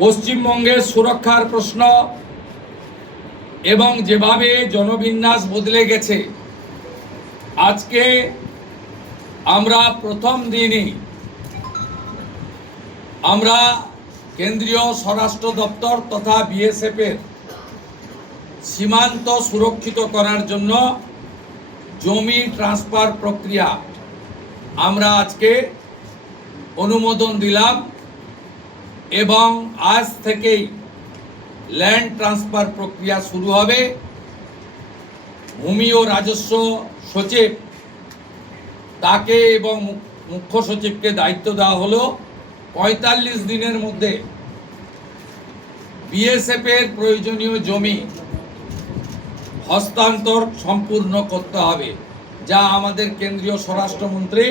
পশ্চিমবঙ্গের সুরক্ষার প্রশ্ন এবং যেভাবে জনবিন্যাস বদলে গেছে, আজকে আমরা প্রথম দিনই আমরা কেন্দ্রীয় স্বরাষ্ট্র দপ্তর তথা বিএসএফ এর সীমান্ত সুরক্ষিত করার জন্য জমি ট্রান্সফার প্রক্রিয়া আমরা আজকে অনুমোদন দিলাম এবং আজ থেকেই ল্যান্ড ট্রান্সফার প্রক্রিয়া শুরু হবে। ভূমি ও রাজস্ব সচিব তাকে এবং মুখ্য সচিবকে দায়িত্ব দেওয়া হলো ৪৫ দিনের মধ্যে বিএসএফ এর প্রয়োজনীয় জমি হস্তান্তর সম্পূর্ণ করতে হবে, যা আমাদের কেন্দ্রীয় স্বরাষ্ট্রমন্ত্রী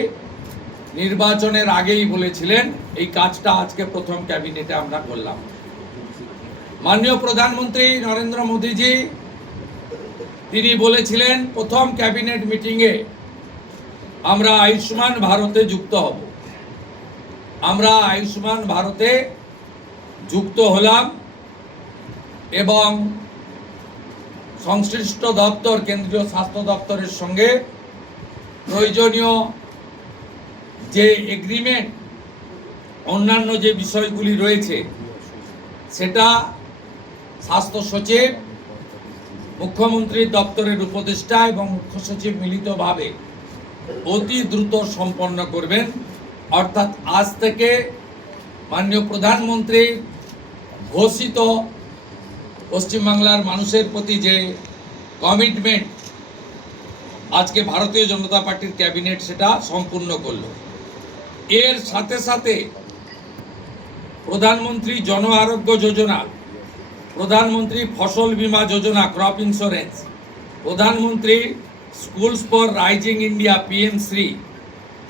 নির্বাচনের আগেই বলেছিলেন। এই কাজটা আজকে প্রথম ক্যাবিনেটে আমরা করলাম। মাননীয় প্রধানমন্ত্রী নরেন্দ্র মোদীজি তিনি বলেছিলেন প্রথম ক্যাবিনেট মিটিংয়ে আমরা আয়ুষ্মান ভারতে যুক্ত হব। আমরা আয়ুষ্মান ভারতে যুক্ত হলাম এবং সংশ্লিষ্ট দপ্তর কেন্দ্রীয় স্বাস্থ্য দপ্তরের সঙ্গে প্রয়োজনীয় যে এগ্রিমেন্ট অন্যান্য যে বিষয়গুলি রয়েছে সেটা স্বাস্থ্য সচিব, মুখ্যমন্ত্রীর দপ্তরের উপদেষ্টা এবং মুখ্য সচিব মিলিতভাবে অতি দ্রুত সম্পন্ন করবেন। অর্থাৎ আজ থেকে মাননীয় প্রধানমন্ত্রী ঘোষিত পশ্চিমবাংলার মানুষের প্রতি যে কমিটমেন্ট আজকে ভারতীয় জনতা পার্টির ক্যাবিনেট সেটা সম্পূর্ণ করলো। এর সাথে সাথে প্রধানমন্ত্রী জন আরোগ্য যোজনা, প্রধানমন্ত্রী ফসল বীমা যোজনা ক্রপ ইন্স্যুরেন্স, প্রধানমন্ত্রী স্কুলস ফর রাইজিং ইন্ডিয়া PM-শ্রী,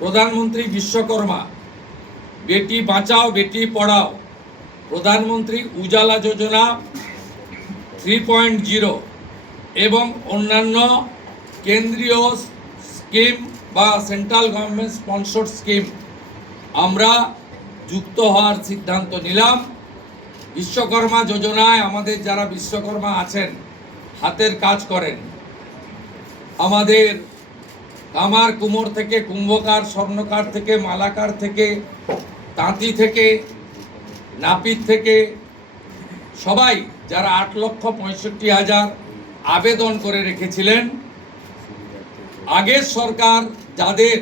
প্রধানমন্ত্রী বিশ্বকর্মা, বেটি বাঁচাও বেটি পড়াও, প্রধানমন্ত্রী উজালা যোজনা 3.0 এবং অন্যান্য কেন্দ্রীয় স্কিম বা সেন্ট্রাল গভর্নমেন্ট স্পন্সর্ড স্কিম আমরা যুক্ত হওয়ার সিদ্ধান্ত নিলাম। বিশ্বকর্মা যোজনায় আমাদের যারা বিশ্বকর্মা আছেন, হাতের কাজ করেন, আমাদের কামার কুমোর থেকে কুম্ভকার, স্বর্ণকার থেকে মালাকার থেকে তাঁতি থেকে নাপিত থেকে সবাই যারা 8,65,000 আবেদন করে রেখেছিলেন, আগের সরকার যাদের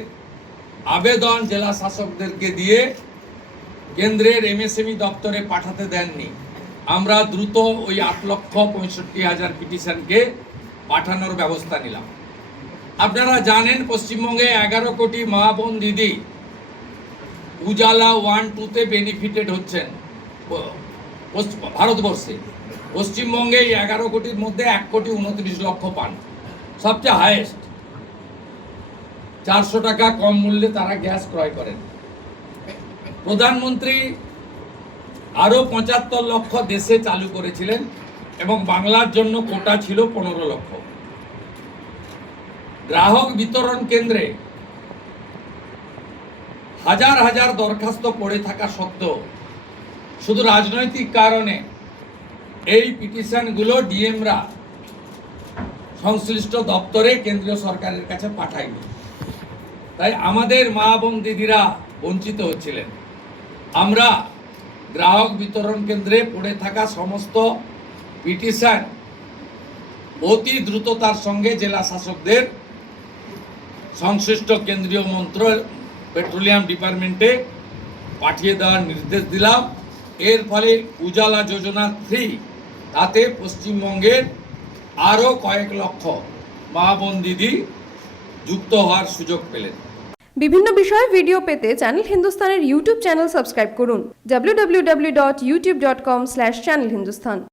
আবেদন জেলা শাসকদেরকে দিয়ে কেন্দ্রের MSME দপ্তরে পাঠাতে দেননি, আমরা দ্রুত ওই 8,65,000 পিটিশনকে পাঠানোর ব্যবস্থা নিলাম। আপনারা জানেন পশ্চিমবঙ্গে 11 কোটি মা বোন দিদি উজালা 1-2-তে বেনিফিটেড হচ্ছেন ভারতবর্ষে। পশ্চিমবঙ্গে 11 কোটির মধ্যে 1,29,00,000 পান, সবচেয়ে হাইয়েস্ট। 400 টাকা কম মূল্যে তারা গ্যাস ক্রয় করেন। প্রধানমন্ত্রী আরও 75 লক্ষ দেশে চালু করেছিলেন এবং বাংলার জন্য কোটা ছিল 15 লক্ষ। গ্রাহক বিতরণ কেন্দ্রে হাজার হাজার দরখাস্ত পড়ে থাকা সত্ত্বেও শুধু রাজনৈতিক কারণে এই পিটিশনগুলো ডিএমরা সংশ্লিষ্ট দপ্তরে কেন্দ্রীয় সরকারের কাছে পাঠায়নি। তাই আমাদের মা বোন দিদিরা বঞ্চিত হচ্ছিলেন। আমরা গ্রাহক বিতরণ কেন্দ্রে পড়ে থাকা সমস্ত পিটিশন অতি দ্রুততার সঙ্গে জেলা শাসকদের সংশ্লিষ্ট কেন্দ্রীয় পেট্রোলিয়াম ডিপার্টমেন্টে পাঠিয়ে দেওয়ার নির্দেশ দিলাম। এর ফলে উজালা যোজনা 3 তাতে পশ্চিমবঙ্গের আরও কয়েক লক্ষ মা বোন দিদি যুক্ত হওয়ার সুযোগ পেলেন। বিভিন্ন বিষয়ে ভিডিও পেতে চ্যানেল হিন্দুস্তানের ইউটিউব চ্যানেল সাবস্ক্রাইব করুন www.youtube.com/channelhindustan।